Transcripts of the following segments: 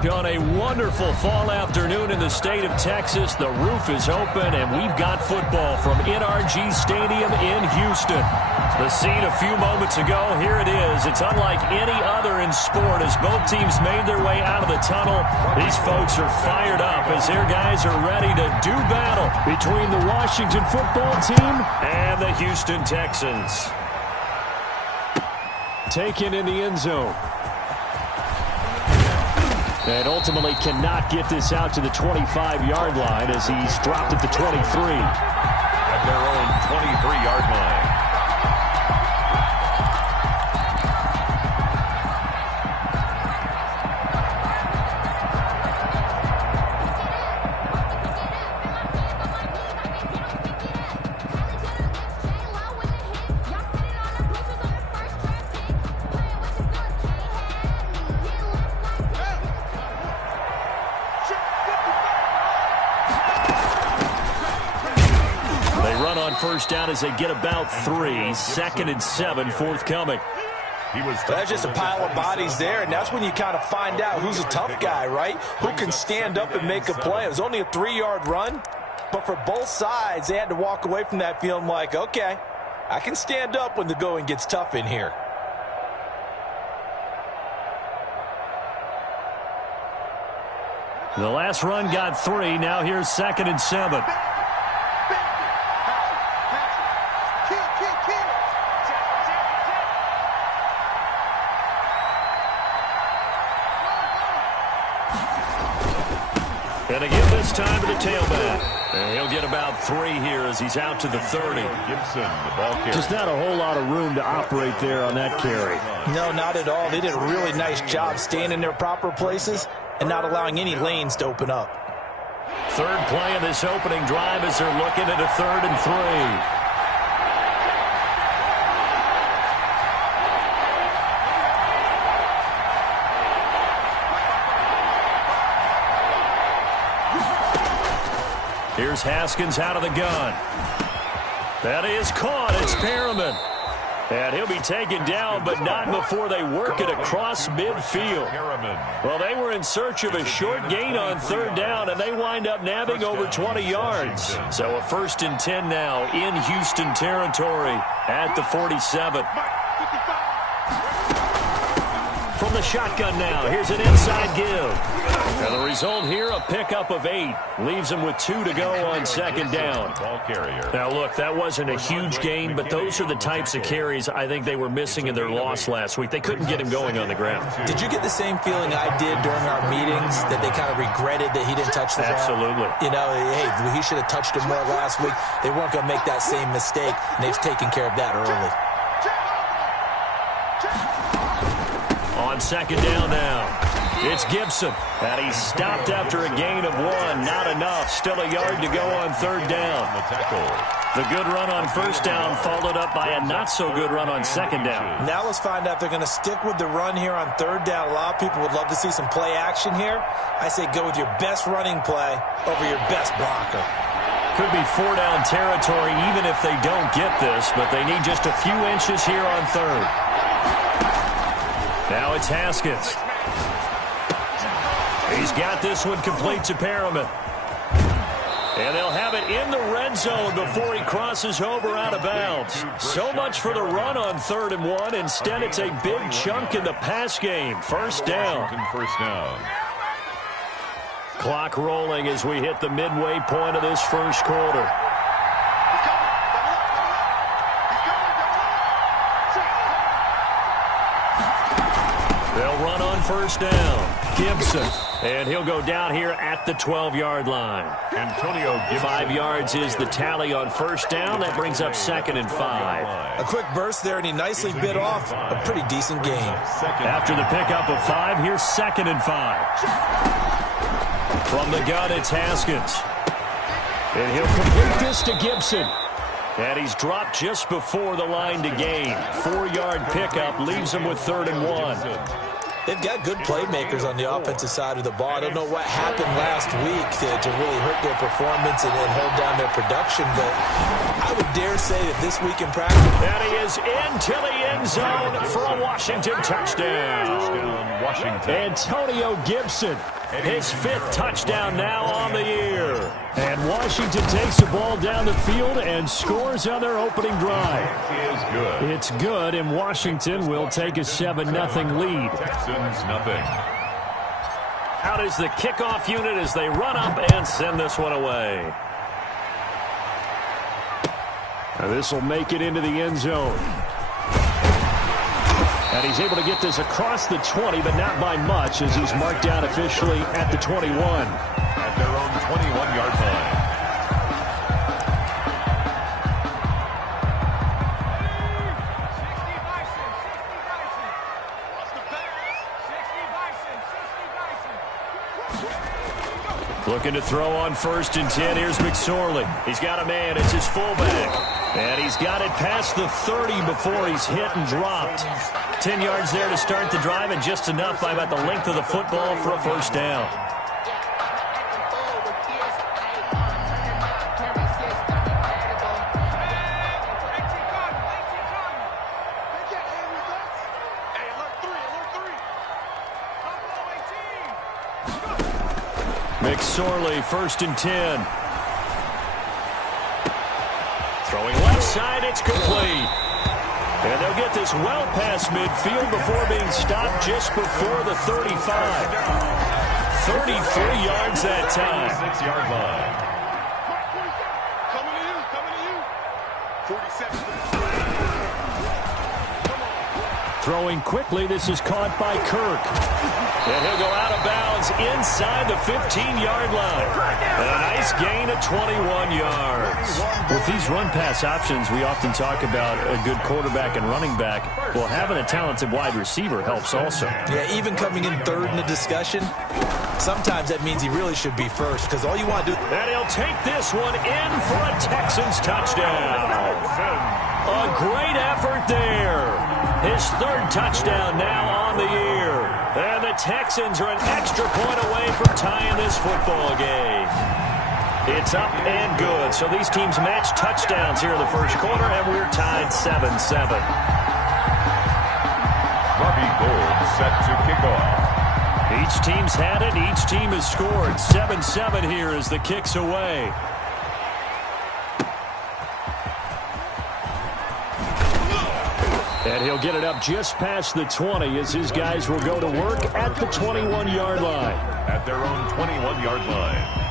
On a wonderful fall afternoon in the state of Texas, the roof is open, and we've got football from NRG Stadium in Houston. The scene a few moments ago, here it is. It's unlike any other in sport as both teams made their way out of the tunnel. These folks are fired up as their guys are ready to do battle between the Washington football team and the Houston Texans. Taken in the end zone. And ultimately cannot get this out to the 25-yard line as he's dropped at the 23. At their own 23-yard line. First down as they get about 3. 2nd and 7 forthcoming. That's just a pile of bodies there, and that's when you kind of find out who's a tough guy, right? Who can stand up and make a play. It was only a 3-yard run, but for both sides, they had to walk away from that feeling like, okay, I can stand up when the going gets tough in here. The last run got 3. Now here's 2nd and 7. And again this time to the tailback. And he'll get about 3 here as he's out to the 30. Gibson, the ball carrier. Just not a whole lot of room to operate there on that carry. No, not at all. They did a really nice job staying in their proper places and not allowing any lanes to open up. Third play of this opening drive as they're looking at a 3rd and 3. Here's Haskins out of the gun. That is caught. It's Perriman. And he'll be taken down, but not before they work it across midfield. Well, they were in search of a short gain on 3rd down, and they wind up nabbing over 20 yards. So a 1st and 10 now in Houston territory at the 47. From the shotgun now, here's an inside give. And the result here, a pickup of 8. Leaves him with 2 to go on 2nd down. Now, look, that wasn't a huge gain, but those are the types of carries I think they were missing in their loss last week. They couldn't get him going on the ground. Did you get the same feeling I did during our meetings, that they kind of regretted that he didn't touch the ball? Absolutely. You know, hey, he should have touched it more last week. They weren't going to make that same mistake, and they've taken care of that early. On 2nd down now, it's Gibson. And he's stopped after a gain of 1. Not enough. Still a yard to go on 3rd down. The good run on 1st down followed up by a not-so-good run on 2nd down. Now let's find out if they're going to stick with the run here on 3rd down. A lot of people would love to see some play action here. I say go with your best running play over your best blocker. Could be 4-down territory even if they don't get this, but they need just a few inches here on 3rd. Now it's Haskins. He's got this one complete to Perriman. And they'll have it in the red zone before he crosses over out of bounds. So much for the run on 3rd and 1. Instead, it's a big chunk in the pass game. 1st down. Clock rolling as we hit the midway point of this 1st quarter. They'll run on 1st down. Gibson. And he'll go down here at the 12-yard line. Antonio Gibson. 5 yards is the tally on 1st down. That brings up 2nd and 5. A quick burst there, and he nicely bit off a pretty decent gain. After the pickup of 5, here's 2nd and 5. From the gun, it's Haskins. And he'll complete this to Gibson. And he's dropped just before the line to gain. 4-yard pickup leaves him with 3rd and 1. They've got good playmakers on the offensive side of the ball. I don't know what happened last week to really hurt their performance and hold down their production, but I would dare say that this week in practice. And he is into the end zone for a Washington touchdown. Washington. Antonio Gibson, his 5th touchdown now on the year. And Washington takes the ball down the field and scores on their opening drive. Is good. It's good, and Washington will take a 7-0 lead. Texans nothing. Out is the kickoff unit as they run up and send this one away. This will make it into the end zone. And he's able to get this across the 20, but not by much, as he's marked down officially at the 21. At their own 21-yard line. Looking to throw on 1st and 10. Here's McSorley. He's got a man. It's his fullback. And he's got it past the 30 before he's hit and dropped. 10 yards there to start the drive, and just enough by about the length of the football for a 1st down. McSorley, 1st and 10. Throwing left side, it's complete. And they'll get this well past midfield before being stopped just before the 35. 33 yards that time. 6-yard line. Throwing quickly, this is caught by Kirk. And he'll go out of bounds inside the 15-yard line. And a nice gain of 21 yards. With these run-pass options, we often talk about a good quarterback and running back. Well, having a talented wide receiver helps also. Yeah, even coming in 3rd in the discussion, sometimes that means he really should be 1st, because all you want to do... And he'll take this one in for a Texans touchdown. A great effort there. His 3rd touchdown now on the year. And the Texans are an extra point away from tying this football game. It's up and good. So these teams match touchdowns here in the 1st quarter, and we're tied 7-7. Robbie Gould set to kick off. Each team's had it. Each team has scored. 7-7 here as the kick's away. And he'll get it up just past the 20 as his guys will go to work at the 21-yard line. At their own 21-yard line.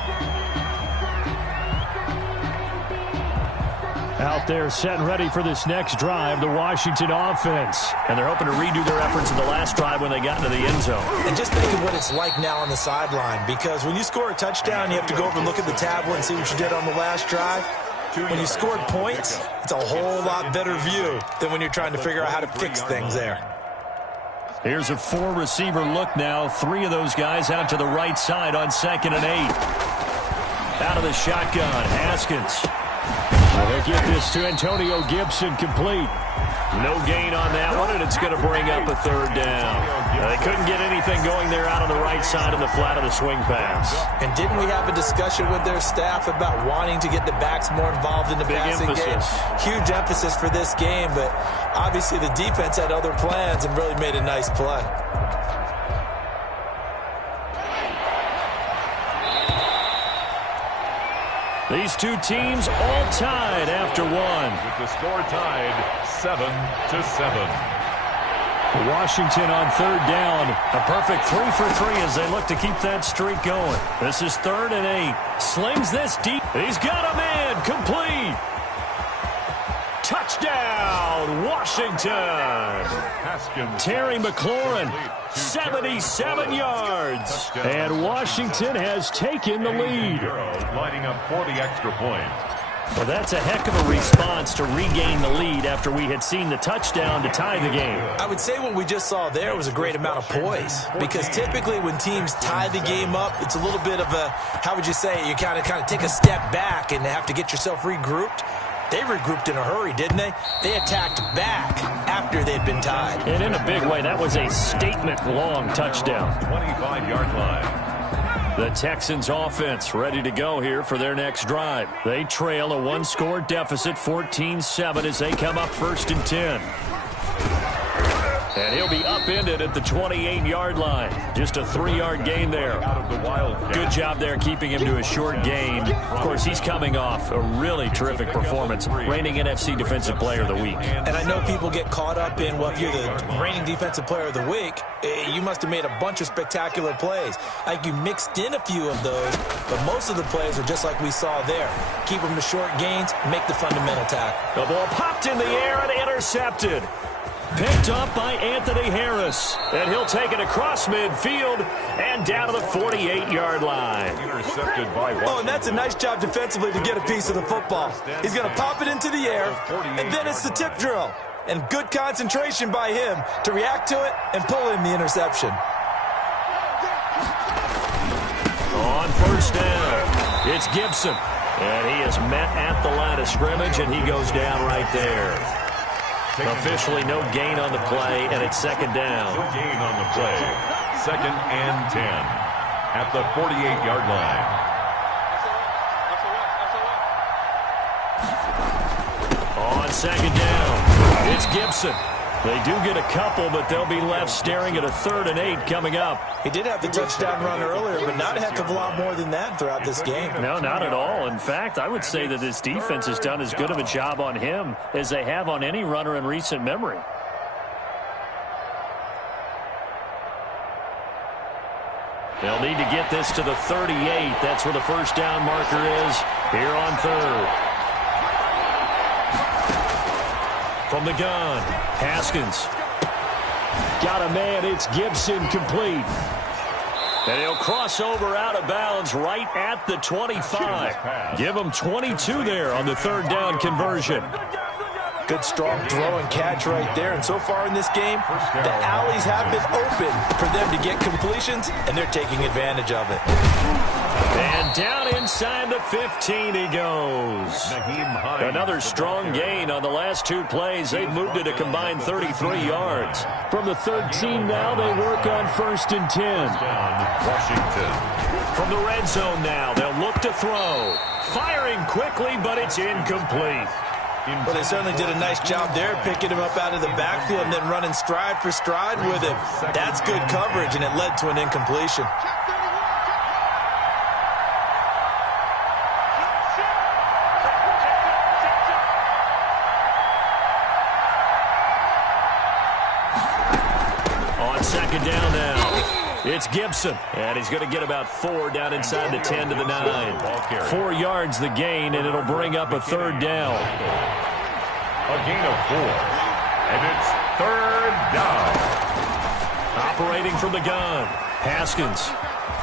Out there set and ready for this next drive, the Washington offense. And they're hoping to redo their efforts in the last drive when they got into the end zone. And just think of what it's like now on the sideline, because when you score a touchdown, you have to go over and look at the tablet and see what you did on the last drive. When you scored points, it's a whole lot better view than when you're trying to figure out how to fix things there. Here's a 4-receiver look now. 3 of those guys out to the right side on 2nd and 8. Out of the shotgun, Haskins. They'll get this to Antonio Gibson, complete. No gain on that one, and it's going to bring up a 3rd down. They couldn't get anything going there out on the right side of the flat of the swing pass. And didn't we have a discussion with their staff about wanting to get the backs more involved in the passing game? Huge emphasis for this game, but obviously the defense had other plans and really made a nice play. These two teams all tied after one. With the score tied 7-7. Washington on 3rd down. A perfect 3 for 3 as they look to keep that streak going. This is 3rd and 8. Slings this deep. He's got a man. Complete. Touchdown, Washington. Haskins. Terry McLaurin, 77 yards. And Washington has taken the lead. Lining up for the extra point. Well, that's a heck of a response to regain the lead after we had seen the touchdown to tie the game. I would say what we just saw there was a great amount of poise, because typically when teams tie the game up, it's a little bit of a, how would you say, you kind of take a step back and have to get yourself regrouped. They regrouped in a hurry, didn't they? They attacked back after they'd been tied. And in a big way, that was a statement-long touchdown. 25-yard line. The Texans offense ready to go here for their next drive. They trail a one-score deficit, 14-7, as they come up 1st and 10. And he'll be upended at the 28-yard line. Just a 3-yard gain there. Good job there keeping him to a short gain. Of course, he's coming off a really terrific performance, reigning NFC Defensive Player of the Week. And I know people get caught up in, well, if you're the reigning Defensive Player of the Week, you must have made a bunch of spectacular plays. Like you mixed in a few of those, but most of the plays are just like we saw there. Keep them to short gains, make the fundamental tackle. The ball popped in the air and intercepted. Picked up by Anthony Harris. And he'll take it across midfield and down to the 48-yard line. Intercepted by Washington. Oh, and that's a nice job defensively to get a piece of the football. He's going to pop it into the air, and then it's the tip drill. And good concentration by him to react to it and pull in the interception. On 1st down, it's Gibson. And he is met at the line of scrimmage, and he goes down right there. Officially no gain on the play, and it's 2nd down. No gain on the play. 2nd and 10 at the 48-yard line. On 2nd down, it's Gibson. They do get a couple, but they'll be left staring at a 3rd and 8 coming up. He did have the touchdown run earlier, but not a heck of a lot more than that throughout this game. No, not at all. In fact, I would say that this defense has done as good of a job on him as they have on any runner in recent memory. They'll need to get this to the 38. That's where the 1st down marker is here on 3rd. From the gun, Haskins. Got a man, it's Gibson, complete. And he'll cross over out of bounds right at the 25. Give him 22 there on the 3rd down conversion. Good, strong throw and catch right there. And so far in this game, the alleys have been open for them to get completions, and they're taking advantage of it. And down inside the 15 he goes. Another strong gain on the last 2 plays. They've moved it a combined 33 yards. From the 13 now, they work on 1st and 10. Washington. From the red zone now, they'll look to throw. Firing quickly, but it's incomplete. Well, they certainly did a nice job there, picking him up out of the backfield and then running stride for stride with him. That's good coverage, and it led to an incompletion. On 2nd down now, it's Gibson, and he's going to get about 4 down inside the 10 to the 9. 4 yards the gain, and it'll bring up a 3rd down. A gain of 4, and it's 3rd down. Operating from the gun, Haskins.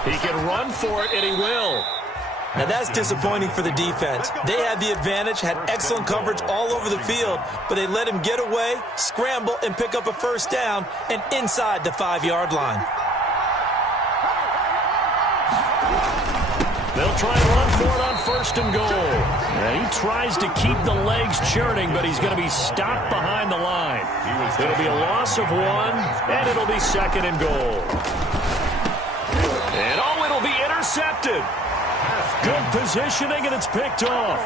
He can run for it, and he will. Now that's disappointing for the defense. They had the advantage, had excellent coverage all over the field, but they let him get away, scramble, and pick up a 1st down, and inside the 5-yard line. They'll try and run for it on 1st and goal. And he tries to keep the legs churning, but he's going to be stopped behind the line. It'll be a loss of 1, and it'll be 2nd and goal. And oh, it'll be intercepted. Good positioning, and it's picked off.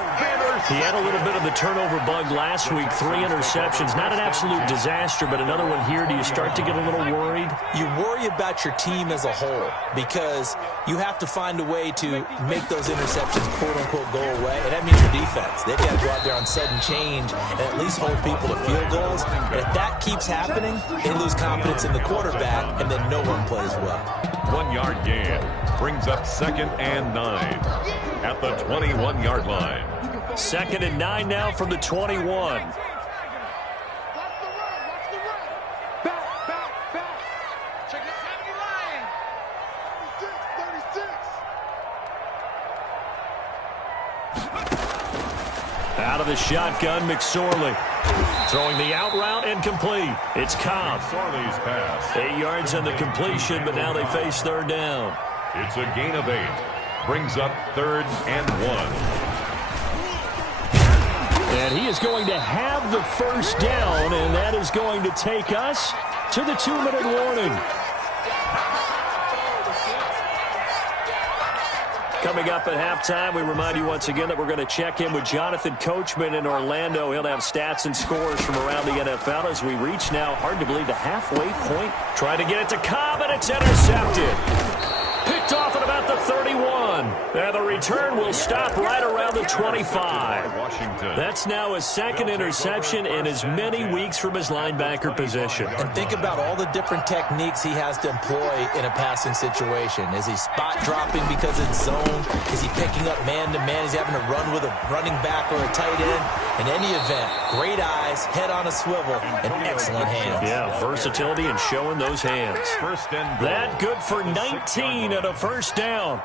He had a little bit of the turnover bug last week, 3 interceptions. Not an absolute disaster, but another one here. Do you start to get a little worried? You worry about your team as a whole because you have to find a way to make those interceptions, quote-unquote, go away. And that means your defense. They've got to go out there on sudden change and at least hold people to field goals. And if that keeps happening, they lose confidence in the quarterback, and then no one plays well. 1-yard gain brings up 2nd and 9 at the 21-yard line. 2nd and 9 now from the 21. Out of the shotgun, McSorley. Throwing the out route and complete. It's Cobb. McSorley's pass. 8 yards on the completion, but now they face 3rd down. It's a gain of 8. Brings up 3rd and 1. And he is going to have the first down, and that is going to take us to the 2-minute warning. Coming up at halftime, we remind you once again that we're going to check in with Jonathan Coachman in Orlando. He'll have stats and scores from around the NFL as we reach now, hard to believe, the halfway point. Trying to get it to Cobb, and it's intercepted. Picked off at about the 31. And the return will stop right around the 25. Washington. That's now his second interception in as many weeks from his linebacker position. And think about all the different techniques he has to employ in a passing situation. Is he spot dropping because it's zone? Is he picking up man-to-man? Is he having to run with a running back or a tight end? In any event, great eyes, head on a swivel, and excellent hands. Yeah, versatility and showing those hands. First and goal. That good for 19 and a first down.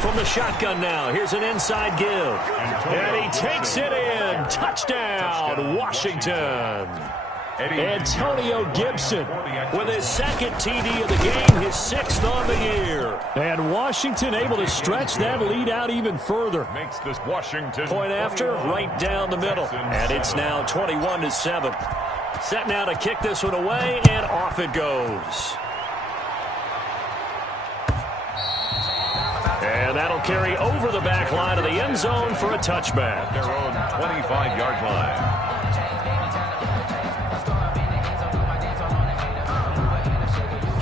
From the shotgun now, here's an inside give. And he takes it in. Touchdown, Washington. Antonio Gibson with his second TD of the game, his 6th on the year. And Washington able to stretch that lead out even further. Makes this Washington Point after, right down the middle. And it's now 21-7. Set now to kick this one away, and off it goes. And that'll carry over the back line of the end zone for a touchback. Their own 25-yard line.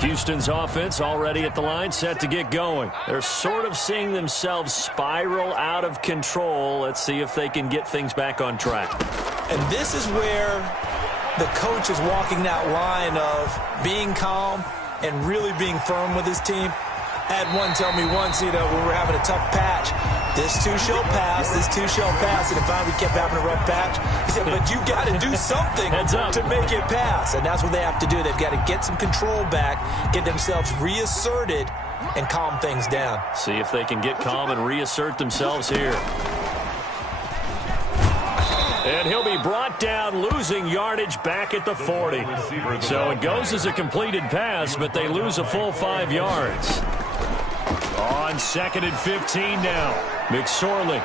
Houston's offense already at the line, set to get going. They're sort of seeing themselves spiral out of control. Let's see if they can get things back on track. And this is where the coach is walking that line of being calm and really being firm with his team. Had one tell me once, when we're having a tough patch, this too shall pass, this too shall pass, and finally we kept having a rough patch. He said, but you got to do something to make it pass, and that's what they have to do. They've got to get some control back, get themselves reasserted, and calm things down. See if they can get calm and reassert themselves here. And he'll be brought down, losing yardage back at the 40. So it goes as a completed pass, but they lose a full 5 yards. On 2nd and 15 now, McSorley.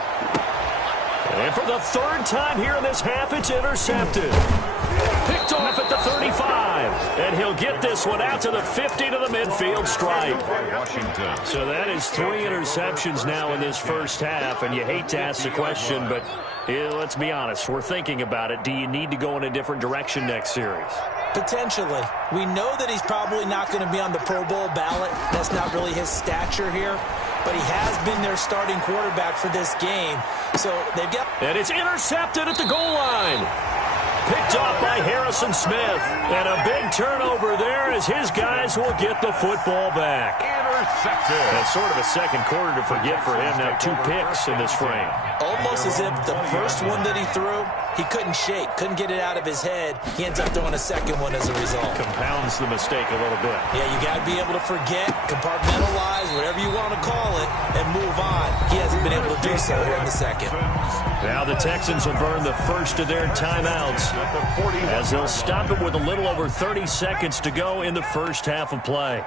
And for the 3rd time here in this half, it's intercepted. Picked off at the 35. And he'll get this one out to the 50 to the midfield stripe. Washington. So that is 3 interceptions now in this first half. And you hate to ask the question, but let's be honest. We're thinking about it. Do you need to go in a different direction next series? Potentially. We know that he's probably not going to be on the Pro Bowl ballot. That's not really his stature here. But he has been their starting quarterback for this game. So they've got... And it's intercepted at the goal line. Picked off by Harrison Smith. And a big turnover there as his guys will get the football back. Intercepted. That's sort of a second quarter to forget for him. Now 2 picks in this frame. Almost as if the first one that he threw, he couldn't shake, couldn't get it out of his head. He ends up throwing a second one as a result. Compounds the mistake a little bit. Yeah, you got to be able to forget, compartmentalize, whatever you want to call it, and move on. He hasn't been able to do so here in the second. Now the Texans will burn the first of their timeouts as they'll stop it with a little over 30 seconds to go in the first half of play.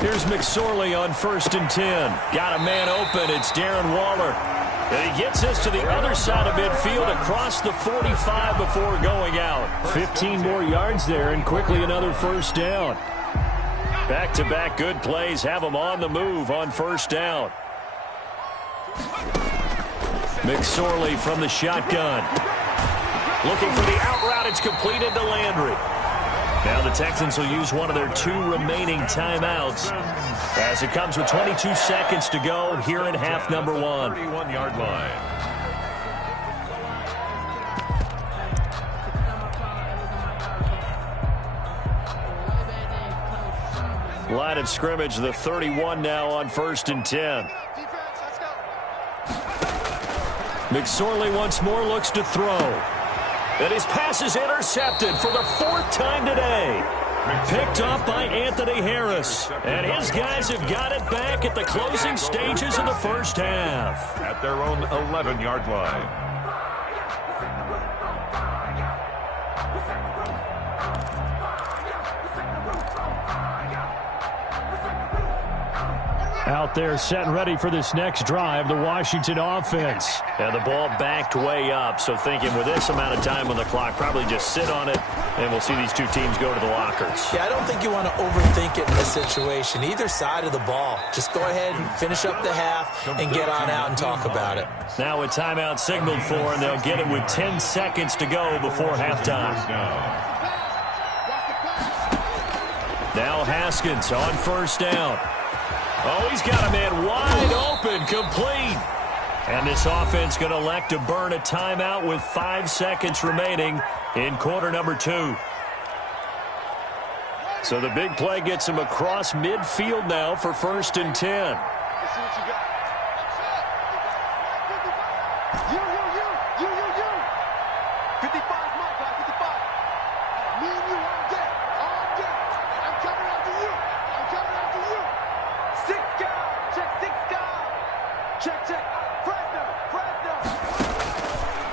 Here's McSorley on 1st and 10. Got a man open. It's Darren Waller. And he gets us to the other side of midfield across the 45 before going out. 15 more yards there and quickly another first down. Back-to-back good plays have them on the move on first down. McSorley from the shotgun. Looking for the out route. It's completed to Landry. Now the Texans will use one of their 2 remaining timeouts as it comes with 22 seconds to go here in half number 1. 31-yard line. Line of scrimmage, the 31 now on 1st and 10. McSorley once more looks to throw. And his pass is intercepted for the 4th time today. Picked up by Anthony Harris. And his guys have got it back at the closing stages of the first half. At their own 11-yard line. Out there set and ready for this next drive, the Washington offense. And the ball backed way up, so thinking with this amount of time on the clock, probably just sit on it, and we'll see these two teams go to the lockers. Yeah, I don't think you want to overthink it in this situation. Either side of the ball. Just go ahead and finish up the half and get on out and talk about it. Now a timeout signaled for, and they'll get it with 10 seconds to go before halftime. Now Haskins on first down. Oh, he's got a man wide open, complete. And this offense going to elect to burn a timeout with 5 seconds remaining in quarter number 2. So the big play gets him across midfield now for 1st and 10.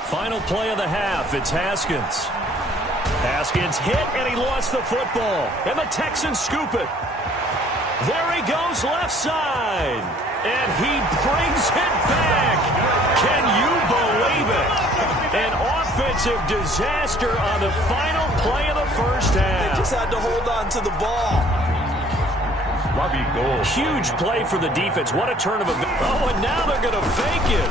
Final play of the half, it's Haskins. Haskins hit, and he lost the football. And the Texans scoop it. There he goes left side. And he brings it back. Can you believe it? An offensive disaster on the final play of the first half. They just had to hold on to the ball. Robbie Gould. Huge play for the defense. What a turn of events. Oh, and now they're going to fake it.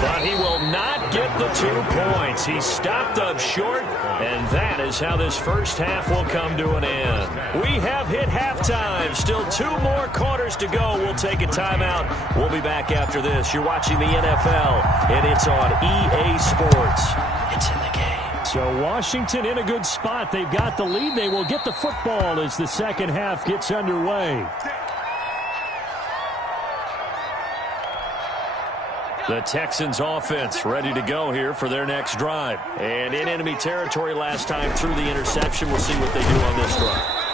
But he will not get the 2 points. He stopped up short, and that is how this first half will come to an end. We have hit halftime. Still 2 more quarters to go. We'll take a timeout. We'll be back after this. You're watching the NFL, and it's on EA Sports. It's in the game. So Washington in a good spot. They've got the lead. They will get the football as the second half gets underway. The Texans offense ready to go here for their next drive. And in enemy territory last time through the interception. We'll see what they do on this drive.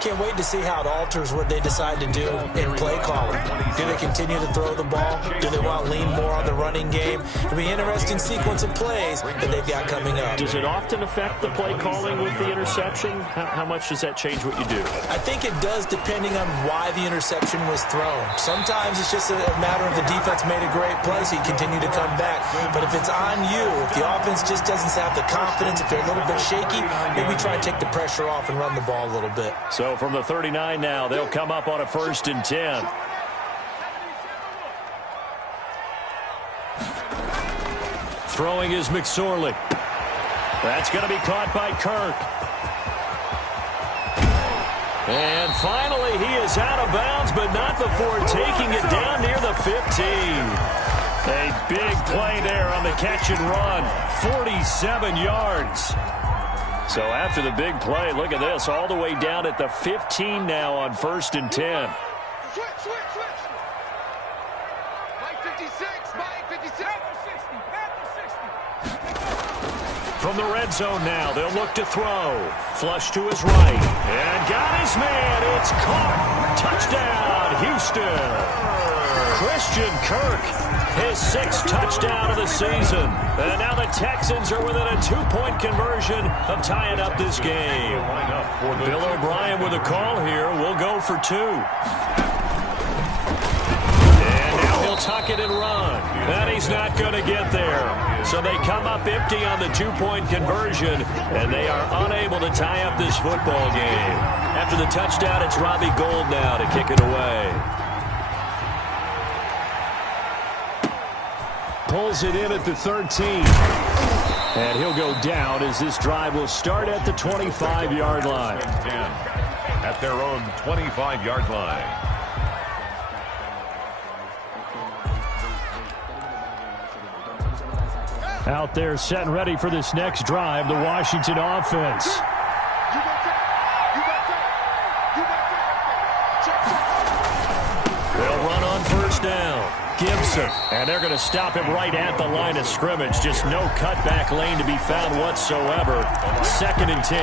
Can't wait to see how it alters what they decide to do in play calling. Do they continue to throw the ball? Do they want to lean more on the running game? It'll be an interesting sequence of plays that they've got coming up. Does it often affect the play calling with the interception? How much does that change what you do? I think it does, depending on why the interception was thrown. Sometimes it's just a matter of the defense made a great play, so you continue to come back. But if it's on you, if the offense just doesn't have the confidence, if they're a little bit shaky, maybe try and take the pressure off and run the ball a little bit. So from the 39 now, they'll come up on a 1st and 10. Throwing is McSorley. That's going to be caught by Kirk. And finally, he is out of bounds, but not before taking it down near the 15. A big play there on the catch and run. 47 yards. So after the big play, look at this, all the way down at the 15 now on 1st and 10. Switch. Mike 56, Mike 56. From the red zone now, they'll look to throw. Flush to his right. And got his man. It's caught. Touchdown, Houston. Christian Kirk, his 6th touchdown of the season. And now the Texans are within a 2-point conversion of tying up this game. Bill O'Brien with a call here. We'll go for 2. And now he'll tuck it and run. And he's not going to get there. So they come up empty on the 2-point conversion, and they are unable to tie up this football game. After the touchdown, it's Robbie Gould now to kick it away. Pulls it in at the 13. And he'll go down as this drive will start at the 25-yard line. 10 at their own 25-yard line. Out there set and ready for this next drive, the Washington offense. They'll run on first down. Gibson, and they're going to stop him right at the line of scrimmage. Just no cutback lane to be found whatsoever. 2nd and 10.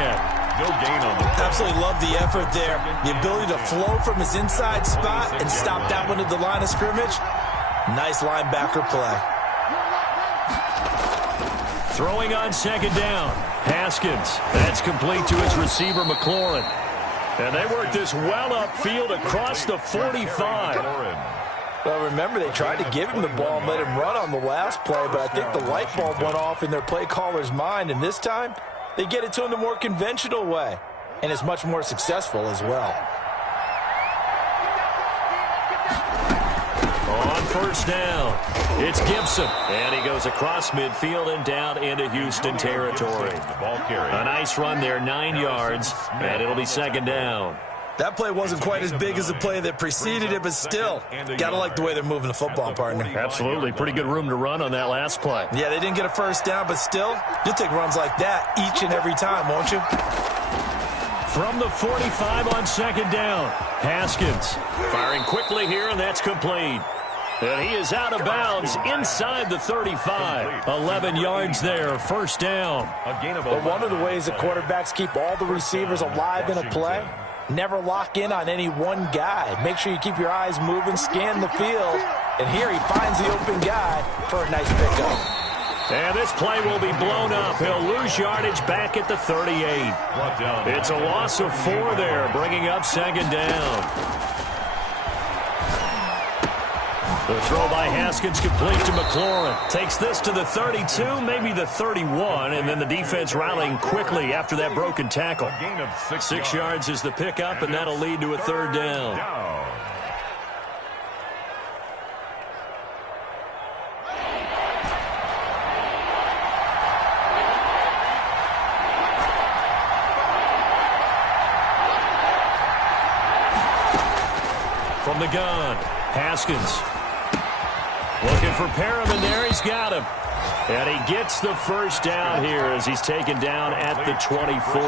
No gain on the play. Absolutely love the effort there. The ability to flow from his inside spot and stop that one at the line of scrimmage. Nice linebacker play. Throwing on second down. Haskins. That's complete to his receiver, McLaurin. And they work this well upfield across the 45. Well, remember, they tried to give him the ball and let him run on the last play, but I think the light bulb went off in their play caller's mind, and this time they get it to him the more conventional way, and it's much more successful as well. On first down, it's Gibson. And he goes across midfield and down into Houston territory. A nice run there, 9 yards, and it'll be second down. That play wasn't quite as big as the play that preceded it, but still, got to like the way they're moving the football, partner. Absolutely. Pretty good room to run on that last play. Yeah, they didn't get a first down, but still, you'll take runs like that each and every time, won't you? From the 45 on second down, Haskins firing quickly here, and that's complete. And he is out of bounds inside the 35. 11 yards there, first down. But one of the ways that quarterbacks keep all the receivers alive in a play, never lock in on any one guy. Make sure you keep your eyes moving, scan the field. And here he finds the open guy for a nice pickup. And this play will be blown up. He'll lose yardage back at the 38. It's a loss of 4 there, bringing up second down. The throw by Haskins complete to McLaurin. Takes this to the 32, maybe the 31, and then the defense rallying quickly after that broken tackle. 6 yards is the pickup, and that'll lead to a third down. From the gun, Haskins. Looking for Perriman there. He's got him. And he gets the first down here as he's taken down at the 24.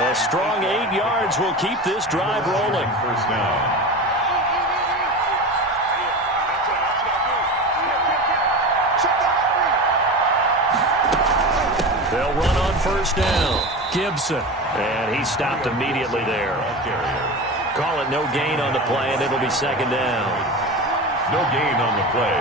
A strong 8 yards will keep this drive rolling. First down. They'll run on first down. Gibson. And he stopped immediately there. Call it no gain on the play, and it'll be second down. No gain on the play.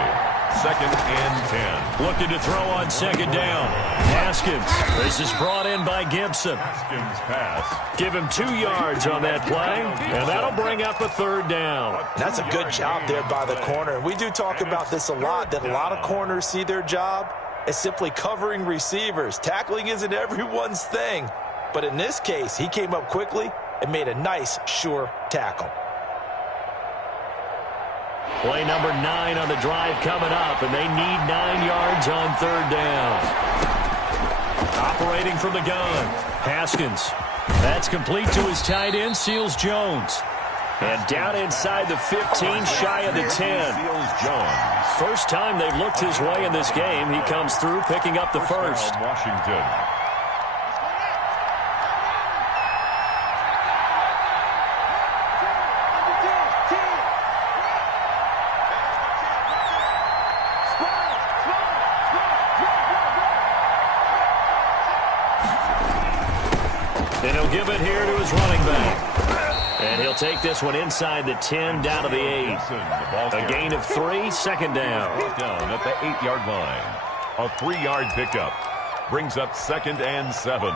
Second and 10. Looking to throw on second down. Haskins. This is brought in by Gibson. Haskins pass. Give him 2 yards on that play, and that'll bring up a third down. That's a good job there by the corner. We do talk about this a lot, that a lot of corners see their job as simply covering receivers. Tackling isn't everyone's thing. But in this case, he came up quickly and made a nice, sure tackle. Play number 9 on the drive coming up, and they need 9 yards on third down. Operating from the gun, Haskins. That's complete to his tight end, Seals Jones. And down inside the 15, shy of the 10. Seals Jones. First time they've looked his way in this game. He comes through, picking up the first. Washington. And he'll give it here to his running back. And he'll take this one inside the 10, down to the 8. A gain of 3, second down. Down at the 8-yard line. A 3-yard pickup. Brings up second and 7.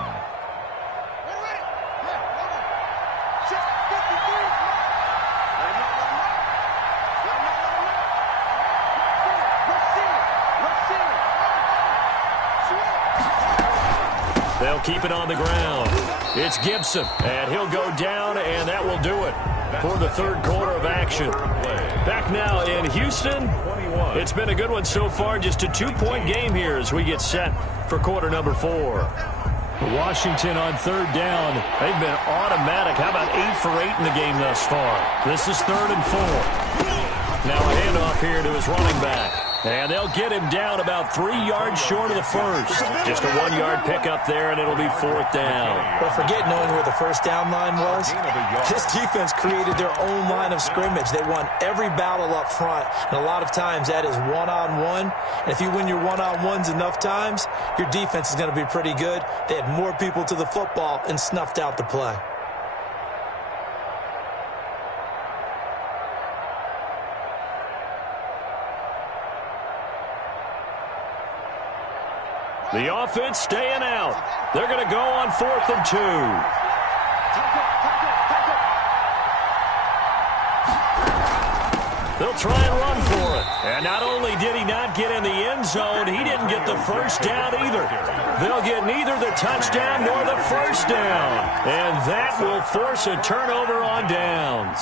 They'll keep it on the ground. It's Gibson, and he'll go down, and that will do it for the third quarter of action. Back now in Houston. It's been a good one so far, just a 2-point game here as we get set for quarter number 4. Washington on third down. They've been automatic. How about 8 for 8 in the game thus far? This is 3rd and 4. Now a handoff here to his running back. And they'll get him down about 3 yards short of the first. Just a 1-yard pickup there, and it'll be 4th down. But forget knowing where the first down line was. This defense created their own line of scrimmage. They won every battle up front, and a lot of times that is one-on-one. And if you win your one-on-ones enough times, your defense is going to be pretty good. They had more people to the football and snuffed out the play. The offense staying out. They're going to go on 4th and 2. They'll try and run for it. And not only did he not get in the end zone, he didn't get the first down either. They'll get neither the touchdown nor the first down. And that will force a turnover on downs.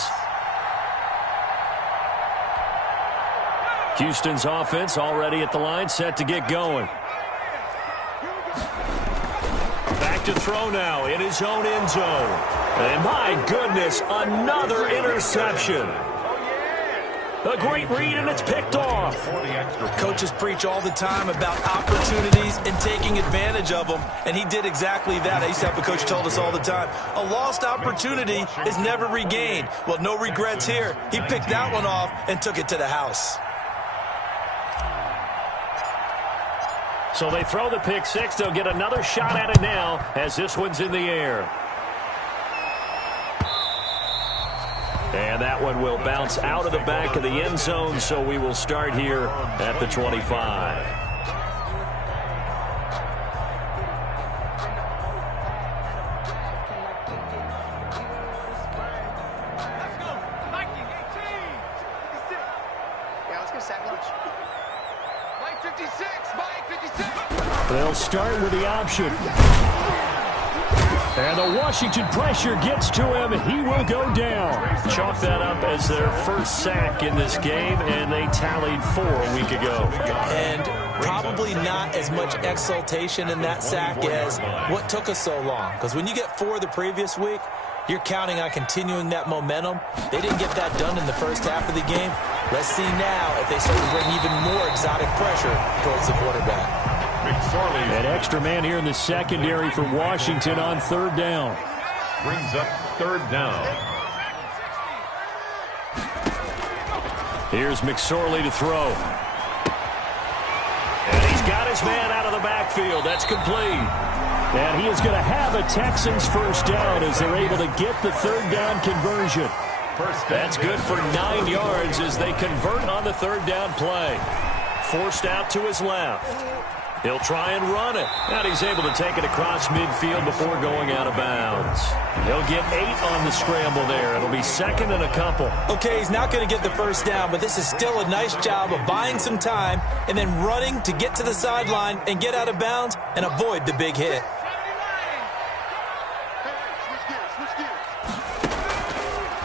Houston's offense already at the line, set to get going. Back to throw now in his own end zone. And my goodness, another interception. A great read, and it's picked off. Coaches preach all the time about opportunities and taking advantage of them, and he did exactly that. I used to have a coach told us all the time, a lost opportunity is never regained. Well, no regrets here. He picked that one off and took it to the house. So they throw the pick six. They'll get another shot at it now as this one's in the air. And that one will bounce out of the back of the end zone, so we will start here at the 25. They'll start with the option. And the Washington pressure gets to him. He will go down. Chalk that up as their first sack in this game, and they tallied 4 a week ago. And probably not as much exultation in that sack as what took us so long. Because when you get 4 the previous week, you're counting on continuing that momentum. They didn't get that done in the first half of the game. Let's see now if they start to bring even more exotic pressure towards the quarterback. An extra man here in the secondary for Washington on 3rd down. Brings up 3rd down. Here's McSorley to throw. And he's got his man out of the backfield. That's complete. And he is going to have a Texans first down as they're able to get the 3rd down conversion. That's good for 9 yards as they convert on the 3rd down play. Forced out to his left. He'll try and run it. And he's able to take it across midfield before going out of bounds. He'll get 8 on the scramble there. It'll be 2nd and a couple. Okay, he's not going to get the first down, but this is still a nice job of buying some time and then running to get to the sideline and get out of bounds and avoid the big hit.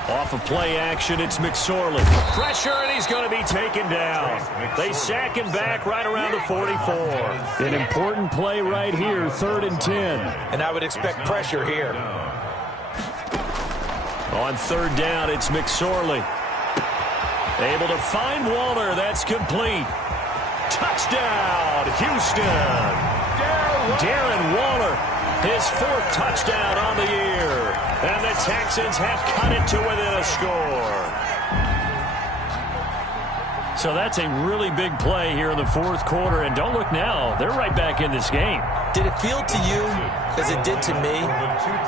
Off of play action, it's McSorley. Pressure, and he's going to be taken down. They sack him back right around the 44. An important play right here, 3rd and 10. And I would expect pressure here. On 3rd down, it's McSorley. Able to find Waller. That's complete. Touchdown, Houston. Darren Waller, his 4th touchdown on the year. And the Texans have cut it to within a score. So that's a really big play here in the 4th quarter. And don't look now, they're right back in this game. Did it feel to you, as it did to me,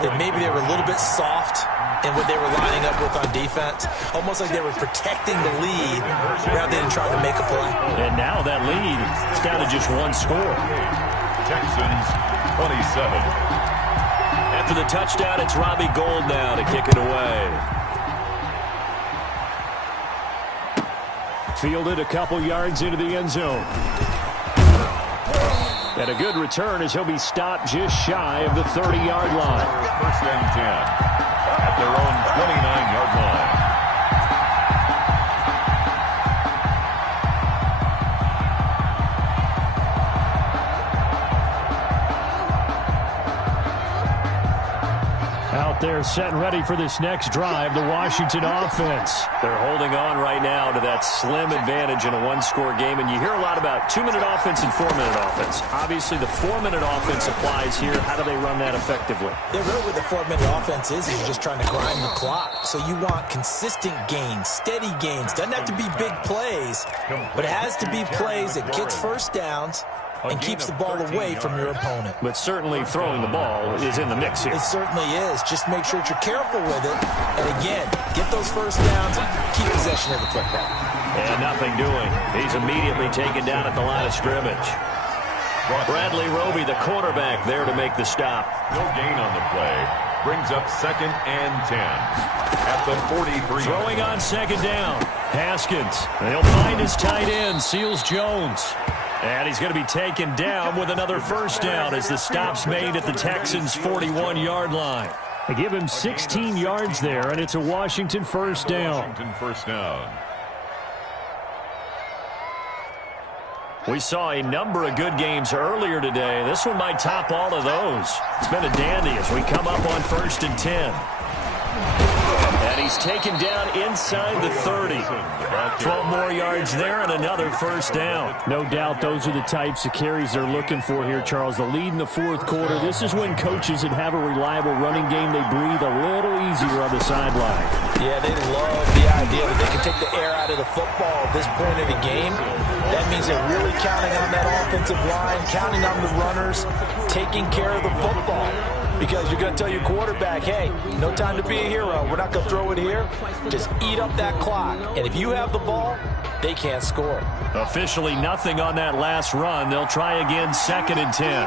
that maybe they were a little bit soft in what they were lining up with on defense? Almost like they were protecting the lead rather than trying to make a play. And now that lead is down to just 1 score. Texans 27. After the touchdown, it's Robbie Gould now to kick it away. Fielded a couple yards into the end zone. And a good return as he'll be stopped just shy of the 30-yard line. 1st and 10 at their own 29-yard line. Out out there setting ready for this next drive, the Washington offense. They're holding on right now to that slim advantage in a one-score game, and you hear a lot about 2-minute offense and 4-minute offense. Obviously, the 4-minute offense applies here. How do they run that effectively? Yeah, really what the 4-minute offense is you're just trying to grind the clock. So you want consistent gains, steady gains. Doesn't have to be big plays, but it has to be plays that gets first downs and keeps the ball away from your opponent. But certainly throwing the ball is in the mix here. It certainly is. Just make sure that you're careful with it. And again, get those first downs, keep possession of the football. And nothing doing. He's immediately taken down at the line of scrimmage. Bradley Roby, the quarterback, there to make the stop. No gain on the play. Brings up 2nd and 10 at the 43. Throwing on 2nd down. Haskins. And he'll find his tight end, Seals Jones. And he's going to be taken down with another first down as the stop's made at the Texans' 41-yard line. They give him 16 yards there, and it's a Washington first down. Washington first down. We saw a number of good games earlier today. This one might top all of those. It's been a dandy as we come up on 1st and 10. And he's taken down inside the 30. 12 more yards there and another first down. No doubt those are the types of carries they're looking for here, Charles. The lead in the 4th quarter. This is when coaches that have a reliable running game, they breathe a little easier on the sideline. Yeah, they love the idea that they can take the air out of the football at this point of the game. That means they're really counting on that offensive line, counting on the runners, taking care of the football. Because you're going to tell your quarterback, hey, no time to be a hero. We're not going to throw it here. Just eat up that clock. And if you have the ball, they can't score. Officially nothing on that last run. They'll try again 2nd and 10.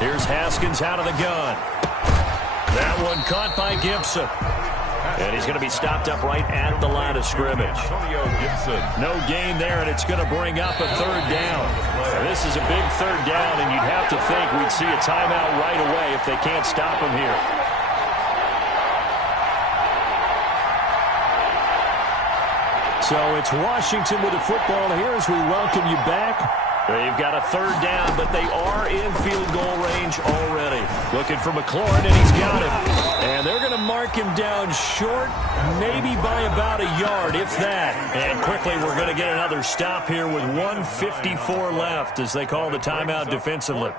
Here's Haskins out of the gun. That one caught by Gibson. And he's going to be stopped up right at the line of scrimmage. Antonio Gibson. No gain there, and it's going to bring up a 3rd down. Now, this is a big 3rd down, and you'd have to think we'd see a timeout right away if they can't stop him here. So it's Washington with the football here as we welcome you back. They've got a 3rd down, but they are in field goal range already. Looking for McLaurin, and he's got him. And they're going to mark him down short, maybe by about a yard, if that. And quickly, we're going to get another stop here with 1:54 left as they call the timeout defensively.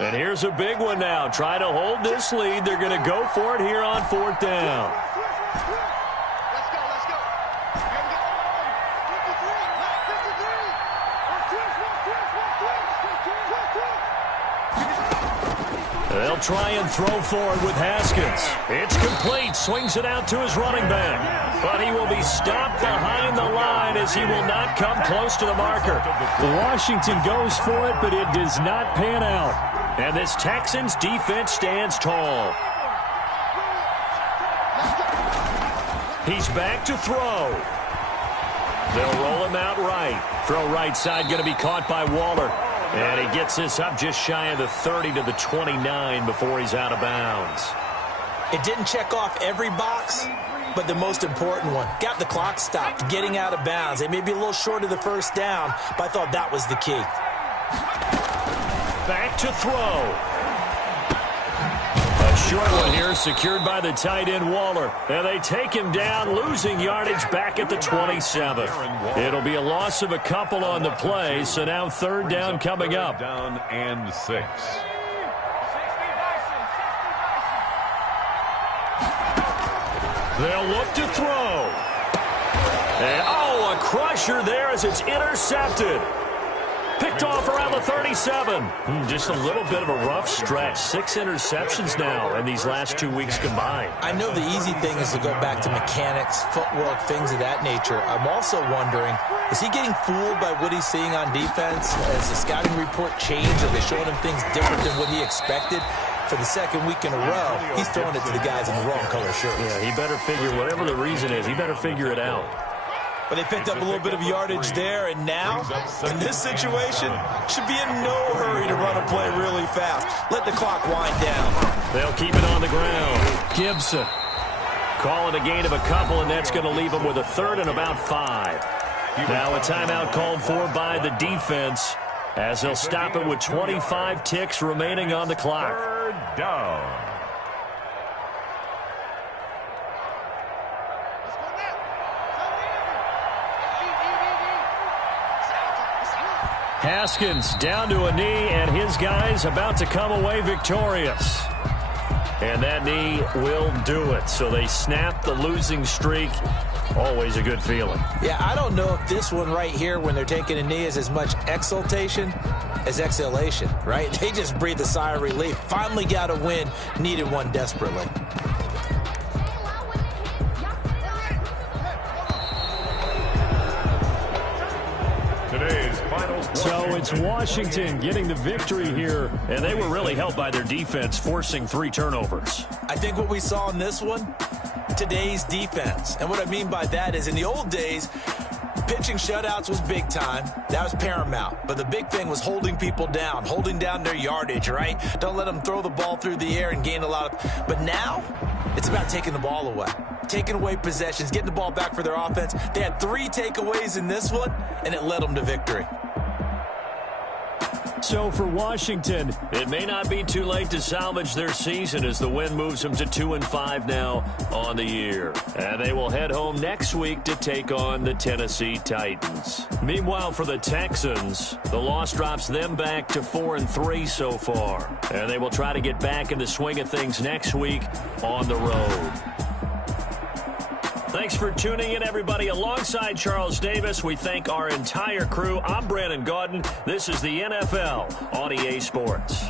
And here's a big one now. Try to hold this lead. They're going to go for it here on 4th down. They'll try and throw forward with Haskins. It's complete. Swings it out to his running back. But he will be stopped behind the line as he will not come close to the marker. Washington goes for it, but it does not pan out. And this Texans defense stands tall. He's back to throw. They'll roll him out right. Throw right side going to be caught by Waller. And he gets this up just shy of the 30 to the 29 before he's out of bounds. It didn't check off every box, but the most important one. Got the clock stopped, getting out of bounds. They may be a little short of the first down, but I thought that was the key. Back to throw. A short one here secured by the tight end Waller. And they take him down, losing yardage back at the 27. It'll be a loss of a couple on the play, so now 3rd down coming up. Down and 6. They'll look to throw. And, a crusher there as it's intercepted. Picked off around the 37. Just a little bit of a rough stretch. 6 interceptions now in these last 2 weeks combined. I know the easy thing is to go back to mechanics, footwork, things of that nature. I'm also wondering, is he getting fooled by what he's seeing on defense? Has the scouting report changed? Are they showing him things different than what he expected? For the 2nd week in a row, he's throwing it to the guys in the wrong color shirts. Yeah, he better figure, whatever the reason is, he better figure it out. But they picked up a little bit of yardage there, and now, in this situation, should be in no hurry to run a play really fast. Let the clock wind down. They'll keep it on the ground. Gibson calling a gain of a couple, and that's going to leave them with a 3rd and about 5. Now a timeout called for by the defense as they'll stop it with 25 ticks remaining on the clock. Third down. Haskins down to a knee, and his guys about to come away victorious. And that knee will do it. So they snap the losing streak. Always a good feeling. Yeah, I don't know if this one right here, when they're taking a knee, is as much exultation as exhalation, right? They just breathe a sigh of relief. Finally got a win. Needed one desperately. So it's Washington getting the victory here, and they were really helped by their defense, forcing 3 turnovers. I think what we saw in this one, today's defense. And what I mean by that is in the old days, pitching shutouts was big time. That was paramount. But the big thing was holding people down, holding down their yardage, right? Don't let them throw the ball through the air and gain a lot of... But now, it's about taking the ball away. Taking away possessions, getting the ball back for their offense. They had 3 takeaways in this one, and it led them to victory. So for Washington, it may not be too late to salvage their season as the win moves them to 2-5 now on the year. And they will head home next week to take on the Tennessee Titans. Meanwhile, for the Texans, the loss drops them back to 4-3 so far. And they will try to get back in the swing of things next week on the road. Thanks for tuning in, everybody. Alongside Charles Davis, we thank our entire crew. I'm Brandon Gaudin. This is the NFL on EA Sports.